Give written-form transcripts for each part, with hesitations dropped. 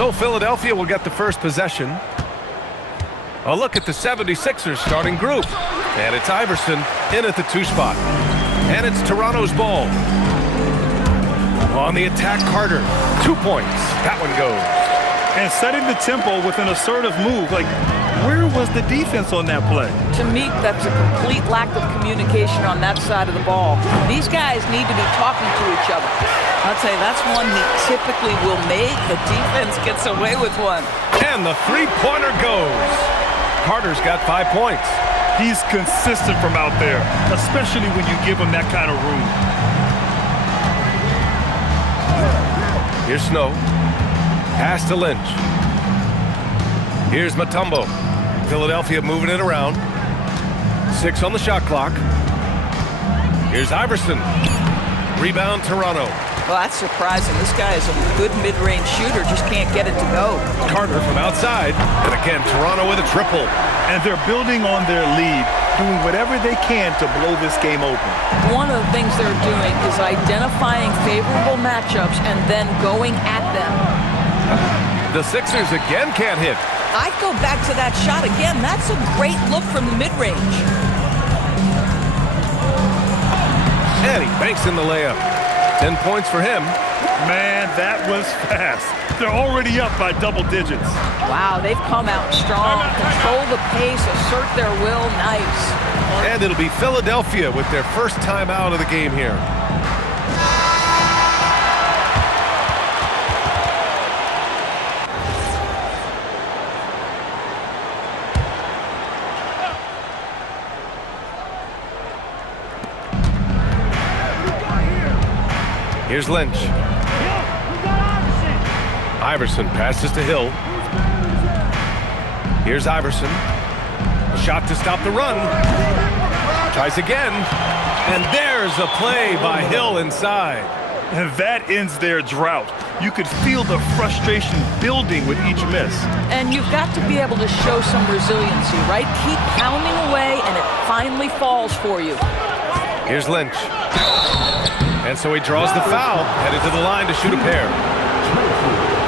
So Philadelphia will get the first possession. A look at the 76ers starting group. And it's Iverson in at the 2 spot. And it's Toronto's ball. On the attack, Carter. 2 points. That one goes. And setting the tempo with an assertive move. Like, where was the defense on that play? To me, that's a complete lack of communication on that side of the ball. These guys need to be talking to each other. I'd say that's one he typically will make. The defense gets away with one. And the 3-pointer goes. Carter's got 5 points. He's consistent from out there, especially when you give him that kind of room. Here's Snow. Pass to Lynch. Here's Mutombo. Philadelphia moving it around. 6 on the shot clock. Here's Iverson. Rebound, Toronto. Well, that's surprising. This guy is a good mid-range shooter, just can't get it to go. Carter from outside. And again, Toronto with a triple. And they're building on their lead, doing whatever they can to blow this game open. One of the things they're doing is identifying favorable matchups and then going at them. The Sixers again can't hit. I'd go back to that shot again. That's a great look from the mid-range. And he banks in the layup. 10 points for him. Man, that was fast. They're already up by double digits. Wow, they've come out strong. Control the pace, assert their will. Nice. And it'll be Philadelphia with their first time out of the game here. Here's Lynch. Iverson passes to Hill. Here's Iverson. A shot to stop the run. Tries again. And there's a play by Hill inside. And that ends their drought. You could feel the frustration building with each miss. And you've got to be able to show some resiliency, right? Keep pounding away, and it finally falls for you. Here's Lynch. And so he draws the foul, headed to the line to shoot a pair.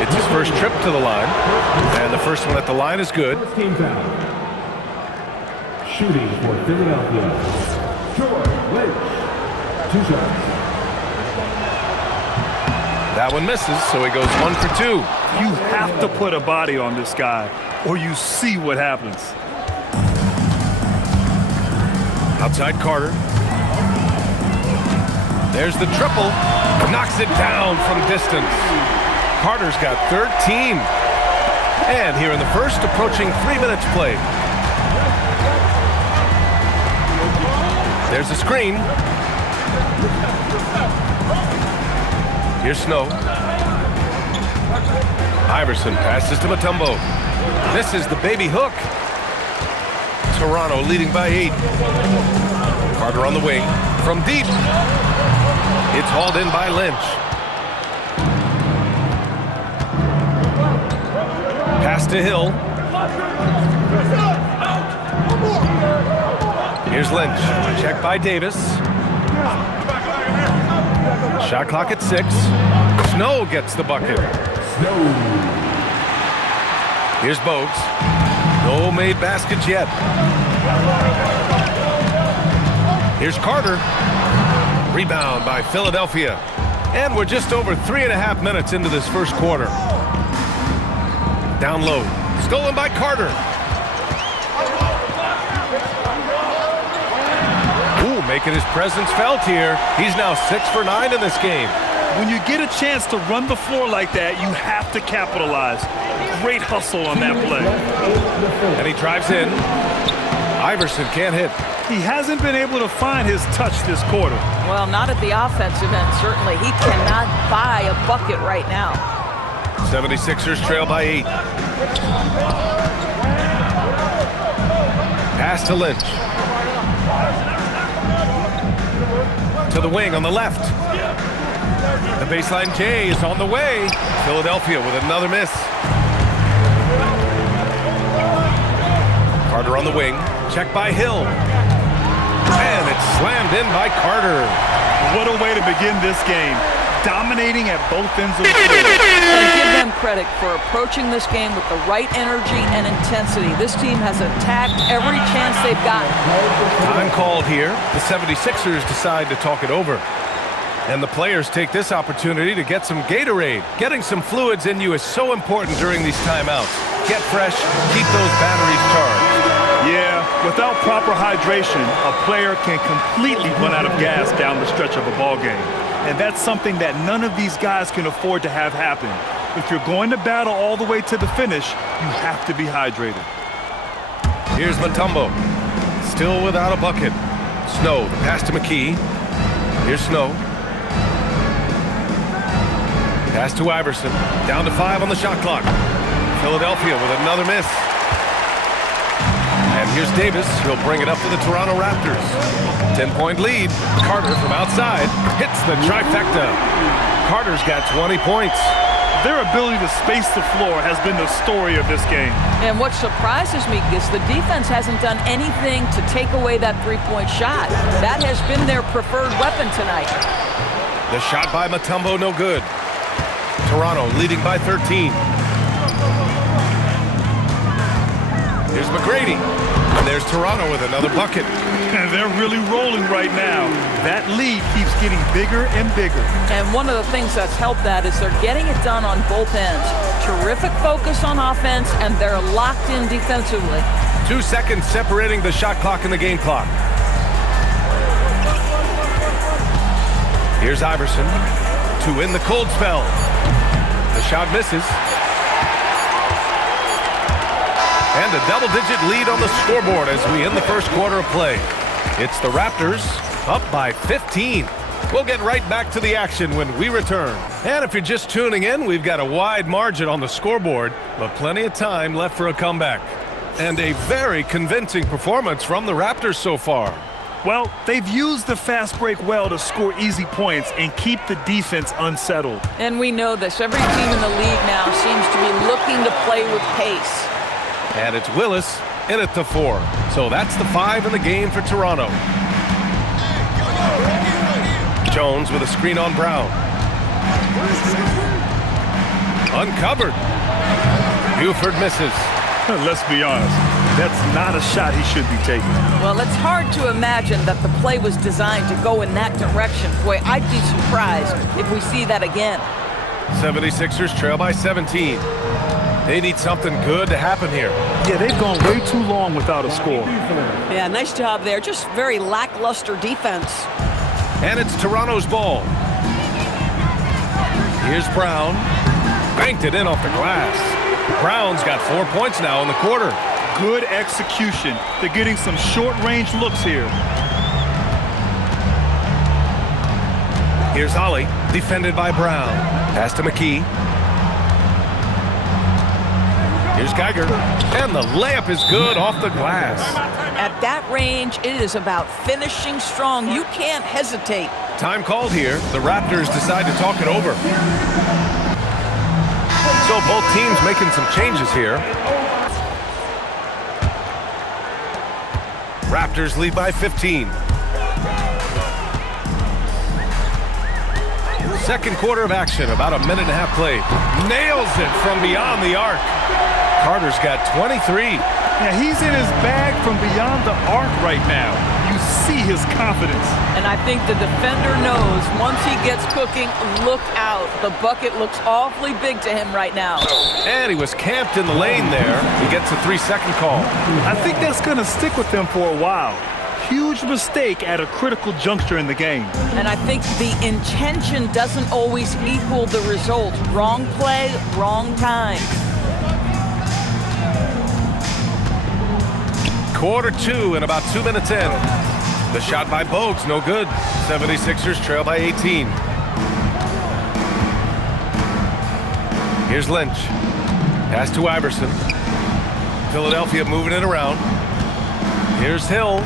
It's his first trip to the line, and the first one at the line is good. Team foul. Shooting for Philadelphia. Lynch. 2 shots. That one misses, so he goes 1 for 2. You have to put a body on this guy, or you see what happens. Outside Carter. There's the triple. Knocks it down from distance. Carter's got 13. And here in the first, approaching 3 minutes played. There's a screen. Here's Snow. Iverson passes to Mutombo. This is the baby hook. Toronto leading by 8. Carter on the wing. From deep. It's hauled in by Lynch. Pass to Hill. Here's Lynch. Check by Davis. Shot clock at 6. Snow gets the bucket. Here's Bogues. No made baskets yet. Here's Carter. Rebound by Philadelphia. And we're just over 3.5 minutes into this first quarter. Down low. Stolen by Carter. Ooh, making his presence felt here. He's now 6 for 9 in this game. When you get a chance to run the floor like that, you have to capitalize. Great hustle on that play. And he drives in. Iverson can't hit. He hasn't been able to find his touch this quarter. Well, not at the offensive end, certainly. He cannot buy a bucket right now. 76ers trail by 8. Pass to Lynch. To the wing on the left. The baseline J is on the way. Philadelphia with another miss. Carter on the wing. Check by Hill. And it's slammed in by Carter. What a way to begin this game. dominating at both ends of the floor. And give them credit for approaching this game with the right energy and intensity. This team has attacked every chance they've gotten. Time called here. The 76ers decide to talk it over. And the players take this opportunity to get some Gatorade. Getting some fluids in you is so important during these timeouts. Get fresh, keep those batteries charged. Yeah, without proper hydration, a player can completely run out of gas down the stretch of a ball game. And that's something that none of these guys can afford to have happen. If you're going to battle all the way to the finish, you have to be hydrated. Here's Mutombo. Still without a bucket. Snow, the pass to McKee. Here's Snow. Pass to Iverson. Down to 5 on the shot clock. Philadelphia with another miss. And here's Davis. He'll bring it up to the Toronto Raptors. 10-point lead. Carter from outside hits the trifecta. Carter's got 20 points. Their ability to space the floor has been the story of this game. And what surprises me is the defense hasn't done anything to take away that three-point shot. That has been their preferred weapon tonight. The shot by Mutombo, no good. Toronto leading by 13. Here's McGrady. And there's Toronto with another bucket. And they're really rolling right now. That lead keeps getting bigger and bigger. And one of the things that's helped that is they're getting it done on both ends. Terrific focus on offense, and they're locked in defensively. 2 seconds separating the shot clock and the game clock. Here's Iverson to win the cold spell. The shot misses. And a double-digit lead on the scoreboard as we end the first quarter of play. It's the Raptors up by 15. We'll get right back to the action when we return. And if you're just tuning in, we've got a wide margin on the scoreboard, but plenty of time left for a comeback. And a very convincing performance from the Raptors so far. Well, they've used the fast break well to score easy points and keep the defense unsettled. And we know this. Every team in the league now seems to be looking to play with pace. And it's Willis in it to 4. So that's the 5 in the game for Toronto. Jones with a screen on Brown. Uncovered. Buford misses. Let's be honest, that's not a shot he should be taking. Well, it's hard to imagine that the play was designed to go in that direction. Boy, I'd be surprised if we see that again. 76ers trail by 17. They need something good to happen here. Yeah, they've gone way too long without a score. Yeah, nice job there. Just very lackluster defense. And it's Toronto's ball. Here's Brown. Banked it in off the glass. Brown's got 4 points now in the quarter. Good execution. They're getting some short-range looks here. Here's Ollie, defended by Brown. Pass to McKee. Here's Geiger. And the layup is good off the glass. At that range, it is about finishing strong. You can't hesitate. Time called here. The Raptors decide to talk it over. So both teams making some changes here. Raptors lead by 15. Second quarter of action, about a minute and a half played. Nails it from beyond the arc. Carter's got 23. Yeah, he's in his bag from beyond the arc right now. You see his confidence. And I think the defender knows once he gets cooking, look out. The bucket looks awfully big to him right now. And he was camped in the lane there. He gets a 3-second call. I think that's going to stick with them for a while. Huge mistake at a critical juncture in the game. And I think the intention doesn't always equal the result. Wrong play, wrong time. Quarter 2 and about 2 minutes in. The shot by Bogues, no good. 76ers trail by 18. Here's Lynch. Pass to Iverson. Philadelphia moving it around. Here's Hill.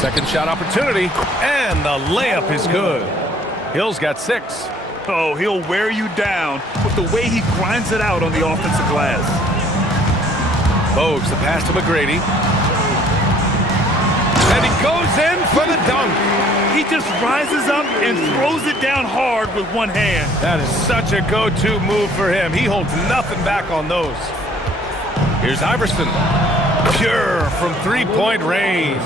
Second shot opportunity. And the layup is good. Hill's got 6. Oh, he'll wear you down with the way he grinds it out on the offensive glass. Bogues, the pass to McGrady. And he goes in for the dunk. He just rises up and throws it down hard with one hand. That is such a go-to move for him. He holds nothing back on those. Here's Iverson. Pure from three-point range.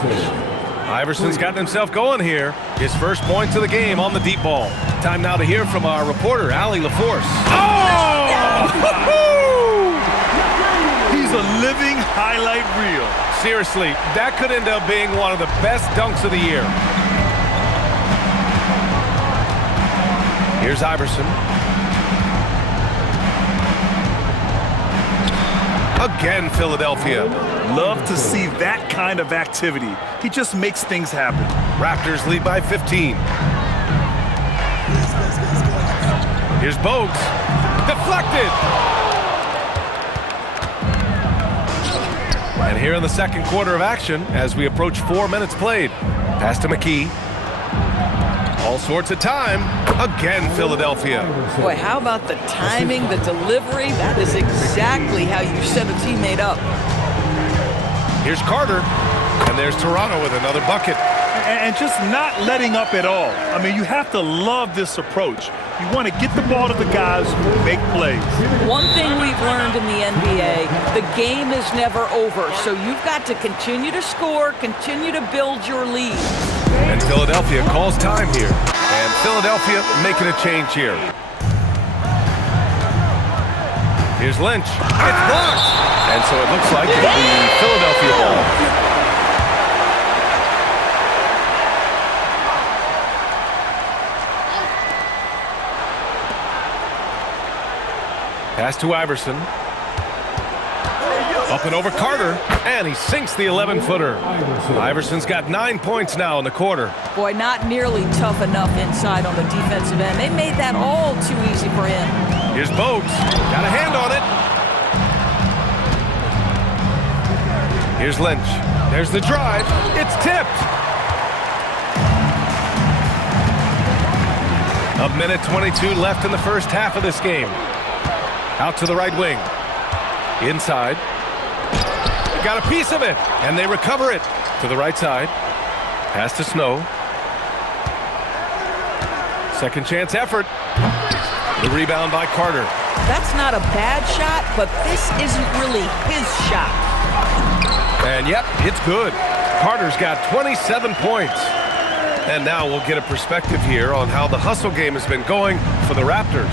Iverson's gotten himself going here. His first points of the game on the deep ball. Time now to hear from our reporter, Allie LaForce. Oh! He's a living highlight reel. Seriously, that could end up being one of the best dunks of the year. Here's Iverson. Again, Philadelphia. Love to see that kind of activity. He just makes things happen. Raptors lead by 15. Here's Bogues. Deflected. And here in the second quarter of action, as we approach 4 minutes played. Pass to McKee. All sorts of time. Again, Philadelphia. Boy, how about the timing, the delivery? That is exactly how you set a teammate up. Here's Carter. And there's Toronto with another bucket. And just not letting up at all. I mean, you have to love this approach. You want to get the ball to the guys who make plays. One thing we've learned in the NBA, the game is never over. So you've got to continue to score, continue to build your lead. And Philadelphia calls time here. And Philadelphia making a change here. Here's Lynch. It's blocked. And so it looks like it'll be Philadelphia ball. Pass to Iverson. Up and over Carter, and he sinks the 11-footer. Iverson's got 9 points now in the quarter. Boy, not nearly tough enough inside on the defensive end. They made that all too easy for him. Here's Bogues. Got a hand on it. Here's Lynch. There's the drive. It's tipped. A minute 22 left in the first half of this game. Out to the right wing. Inside. Got a piece of it, and they recover it. To the right side. Pass to Snow. Second chance effort. The rebound by Carter. That's not a bad shot, but this isn't really his shot. And yep, it's good. Carter's got 27 points. And now we'll get a perspective here on how the hustle game has been going for the Raptors.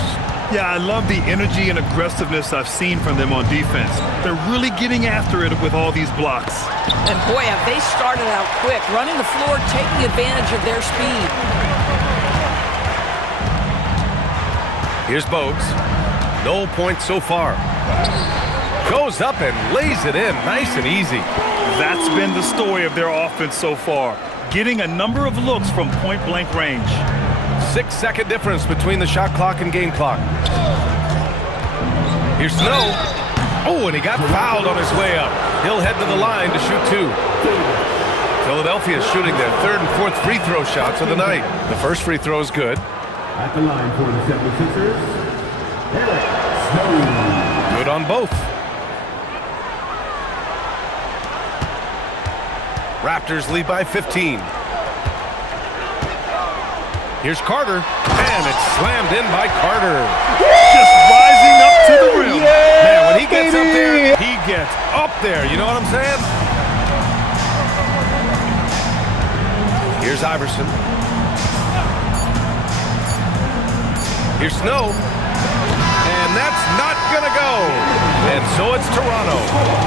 Yeah, I love the energy and aggressiveness I've seen from them on defense. They're really getting after it with all these blocks. And boy, have they started out quick, running the floor, taking advantage of their speed. Here's Bogues. No points so far. Goes up and lays it in, nice and easy. That's been the story of their offense so far, getting a number of looks from point-blank range. 6-second difference between the shot clock and game clock. Here's Snow. Oh, and he got fouled on his way up. He'll head to the line to shoot two. Philadelphia is shooting their third and fourth free throw shots of the night. The first free throw is good. At the line for the 76ers, Eric Snow. Good on both. Raptors lead by 15. Here's Carter, and it's slammed in by Carter. Just rising up to the rim. Yeah, man, when he gets up there, he gets up there. You know what I'm saying? Here's Iverson. Here's Snow. And that's not going to go. And so it's Toronto,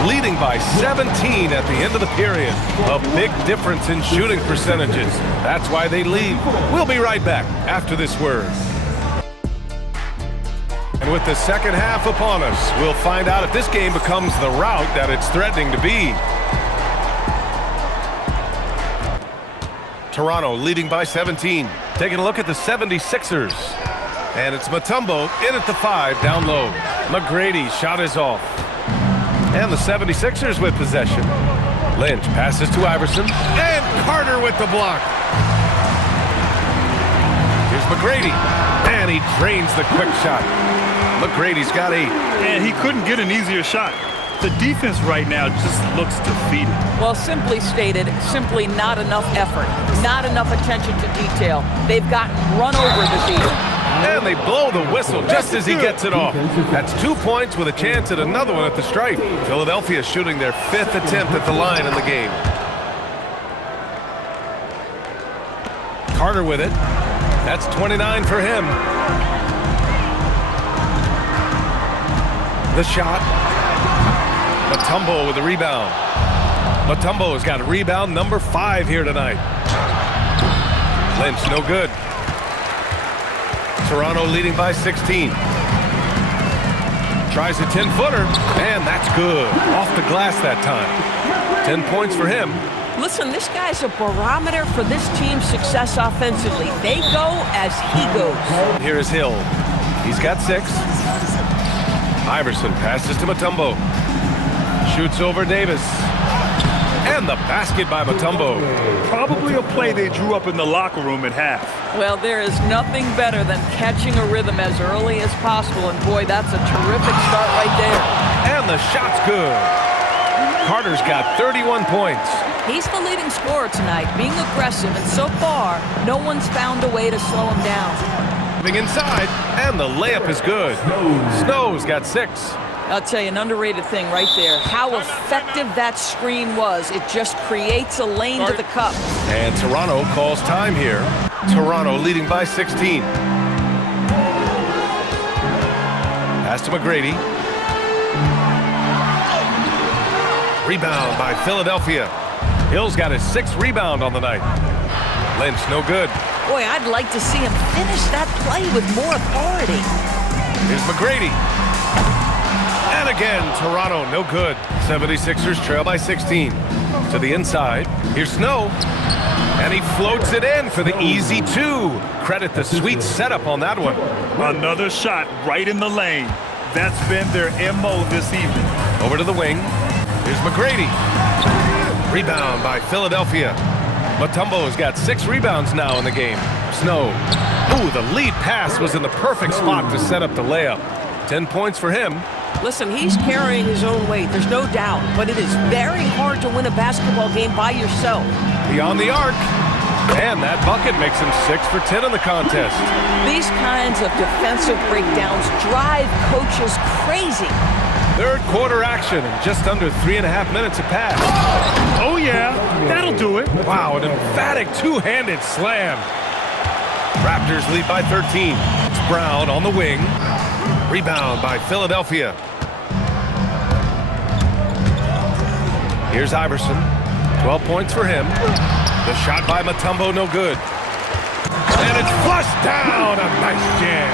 leading by 17 at the end of the period. A big difference in shooting percentages. That's why they lead. We'll be right back after this word. And with the second half upon us, we'll find out if this game becomes the rout that it's threatening to be. Toronto leading by 17. Taking a look at the 76ers. And it's Mutombo in at the 5, down low. McGrady shot is off. And the 76ers with possession. Lynch passes to Iverson. And Carter with the block. Here's McGrady. And he drains the quick shot. McGrady's got 8. And he couldn't get an easier shot. The defense right now just looks defeated. Well, simply stated, simply not enough effort, not enough attention to detail. They've gotten run over this evening. And they blow the whistle just as he gets it off. That's 2 points with a chance at another one at the stripe. Philadelphia shooting their 5th attempt at the line in the game. Carter with it. That's 29 for him. The shot. Mutombo with the rebound. Mutombo has got rebound number 5 here tonight. Lynch, no good. Toronto leading by 16. Tries a 10-footer, and that's good. Off the glass that time. 10 points for him. Listen, this guy's a barometer for this team's success offensively. They go as he goes. Here is Hill. He's got 6. Iverson passes to Mutombo. Shoots over Davis. And the basket by Mutombo. Probably a play they drew up in the locker room at half. Well, there is nothing better than catching a rhythm as early as possible, and boy, that's a terrific start right there. And the shot's good. Carter's got 31 points. He's the leading scorer tonight, being aggressive, and so far, no one's found a way to slow him down. Moving inside, and the layup is good. Snow's got 6. I'll tell you, an underrated thing right there. How effective that screen was. It just creates a lane to the cup. And Toronto calls time here. Toronto leading by 16. Pass to McGrady. Rebound by Philadelphia. Hill's got his 6th rebound on the night. Lynch, no good. Boy, I'd like to see him finish that play with more authority. Here's McGrady. And again, Toronto, no good. 76ers trail by 16. To the inside. Here's Snow. And he floats it in for the easy 2. Credit the sweet setup on that one. Another shot right in the lane. That's been their MO this evening. Over to the wing. Here's McGrady. Rebound by Philadelphia. Mutombo has got 6 rebounds now in the game. Snow. Ooh, the lead pass was in the perfect spot to set up the layup. 10 points for him. Listen, he's carrying his own weight, there's no doubt, but it is very hard to win a basketball game by yourself. Beyond the arc. And that bucket makes him 6 for 10 in the contest. These kinds of defensive breakdowns drive coaches crazy. Third quarter action in just under 3.5 minutes of pass. Oh, yeah, that'll do it. Wow, an emphatic 2-handed slam. Raptors lead by 13. It's Brown on the wing. Rebound by Philadelphia. Here's Iverson. 12 points for him. The shot by Mutombo, no good. And it's flushed down. A nice jam.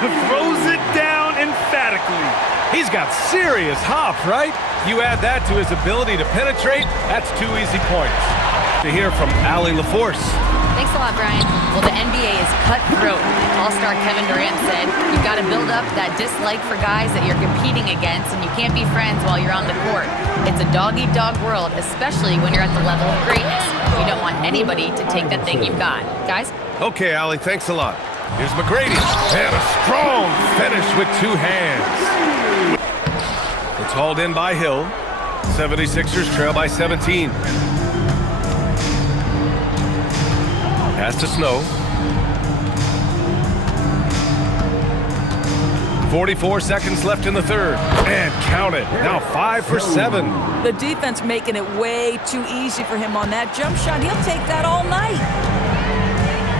Throws it down emphatically. He's got serious hop, right? You add that to his ability to penetrate, that's 2 easy points. To hear from Allie LaForce. Thanks a lot, Brian. Well, the NBA is cutthroat. All-star Kevin Durant said, you've got to build up that dislike for guys that you're competing against, and you can't be friends while you're on the court. It's a dog-eat-dog world, especially when you're at the level of greatness. You don't want anybody to take that thing you've got. Guys? Okay, Allie, thanks a lot. Here's McGrady. And a strong finish with 2 hands. It's hauled in by Hill. 76ers trail by 17. Pass to Snow. 44 seconds left in the third. And count it. Now 5 for 7. The defense making it way too easy for him on that jump shot. He'll take that all night.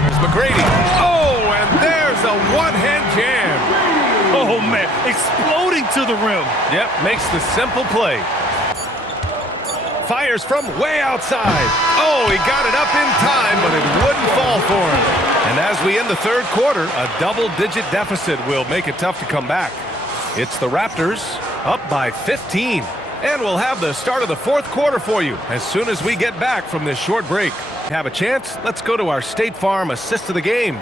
Here's McGrady. Oh, and there's a one-hand jam. Oh, man, exploding to the rim. Yep, makes the simple play. Fires from way outside. Oh, he got it up in time, but it wouldn't fall for him. And as we end the third quarter, a double-digit deficit will make it tough to come back. It's the Raptors up by 15. And we'll have the start of the fourth quarter for you as soon as we get back from this short break. Have a chance? Let's go to our State Farm assist of the game.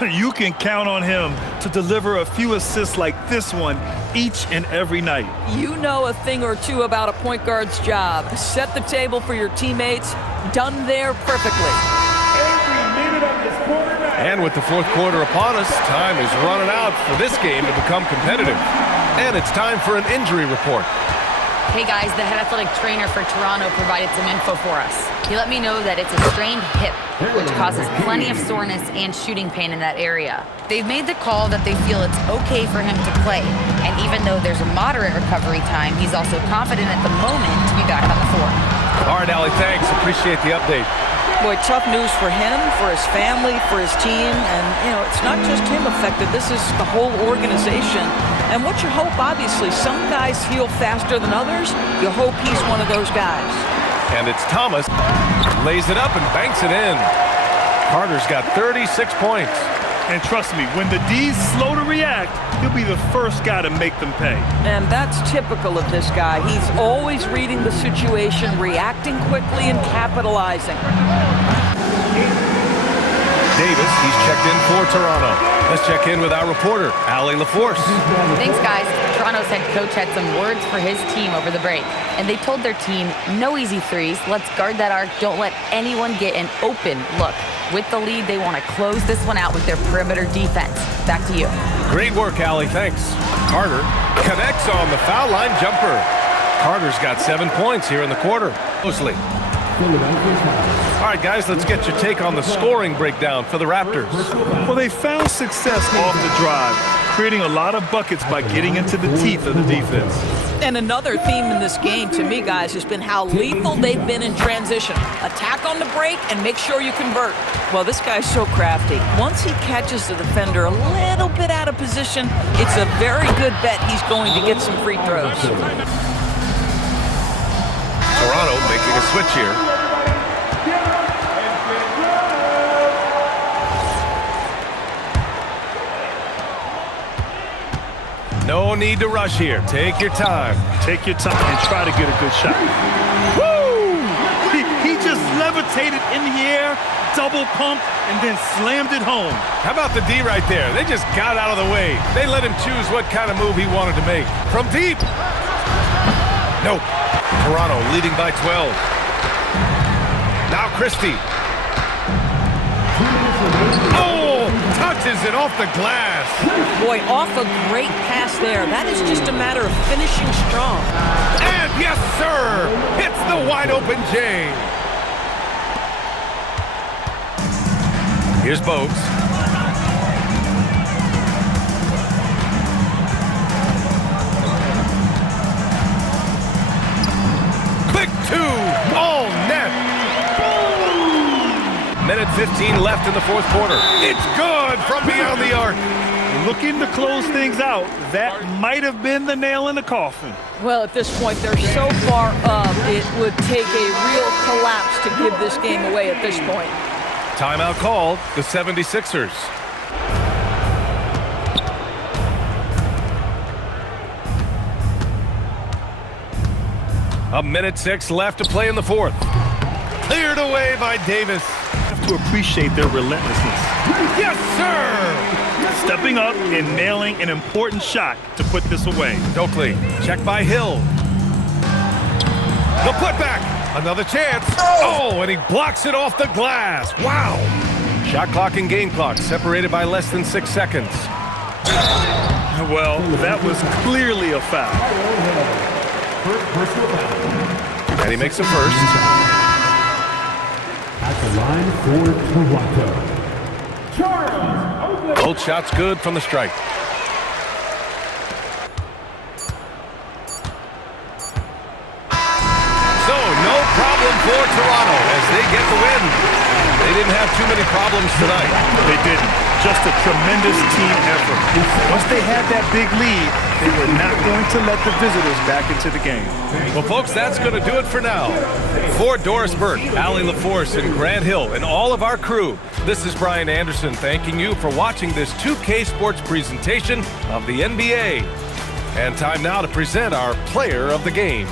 You can count on him to deliver a few assists like this one each and every night. You know a thing or two about a point guard's job. Set the table for your teammates. Done there perfectly. And with the fourth quarter upon us, time is running out for this game to become competitive. And it's time for an injury report. Hey guys, the head athletic trainer for Toronto provided some info for us. He let me know that it's a strained hip, which causes plenty of soreness and shooting pain in that area. They've made the call that they feel it's okay for him to play, and even though there's a moderate recovery time, he's also confident at the moment to be back on the floor. All right, Allie, thanks. Appreciate the update. Boy, tough news for him, for his family, for his team, and, it's not just him affected. This is the whole organization. And what you hope, obviously, some guys heal faster than others. You hope he's one of those guys. And it's Thomas. Lays it up and banks it in. Carter's got 36 points. And trust me, when the D's slow to react, he'll be the first guy to make them pay. And that's typical of this guy. He's always reading the situation, reacting quickly, and capitalizing. Davis, he's checked in for Toronto. Let's check in with our reporter, Allie LaForce. Thanks, guys. Toronto's head coach had some words for his team over the break. And they told their team, no easy threes. Let's guard that arc. Don't let anyone get an open look. With the lead, they want to close this one out with their perimeter defense. Back to you. Great work, Allie. Thanks. Carter connects on the foul line jumper. Carter's got 7 points here in the quarter. Mostly. All right, guys, let's get your take on the scoring breakdown for the Raptors. Well, they found success off the drive, creating a lot of buckets by getting into the teeth of the defense. And another theme in this game, to me, guys, has been how lethal they've been in transition. Attack on the break and make sure you convert. Well, this guy's so crafty. Once he catches the defender a little bit out of position, it's a very good bet he's going to get some free throws. Toronto making a switch here. No need to rush here. Take your time. Take your time and try to get a good shot. Woo! He just levitated in the air, double pumped, and then slammed it home. How about the D right there? They just got out of the way. They let him choose what kind of move he wanted to make. From deep. Nope. Toronto leading by 12. Now Christie. Oh, touches it off the glass. Boy, off a great pass there. That is just a matter of finishing strong. And yes, sir, hits the wide open J. Here's Bogues. Quick two, all net. Minute 15 left in the fourth quarter. It's good from beyond the arc. Looking to close things out. That might have been the nail in the coffin. Well, at this point, they're so far up, it would take a real collapse to give this game away at this point. Timeout called, the 76ers. A minute 6 left to play in the fourth. Cleared away by Davis. Have to appreciate their relentlessness. Yes, sir! Stepping up and nailing an important shot to put this away. Stokely, check by Hill. The putback, another chance. Oh, and he blocks it off the glass. Wow! Shot clock and game clock separated by less than 6 seconds. Well, that was clearly a foul. And he makes a first. At the line for Toronto, Charles. Both shots good from the strike. So, no problem for Toronto as they get the win. They didn't have too many problems tonight. They didn't. Just a tremendous team effort. Once they had that big lead, they were not going to let the visitors back into the game. Well, folks, that's going to do it for now. For Doris Burke, Allie LaForce, and Grant Hill, and all of our crew, this is Brian Anderson thanking you for watching this 2K Sports presentation of the NBA. And time now to present our player of the game.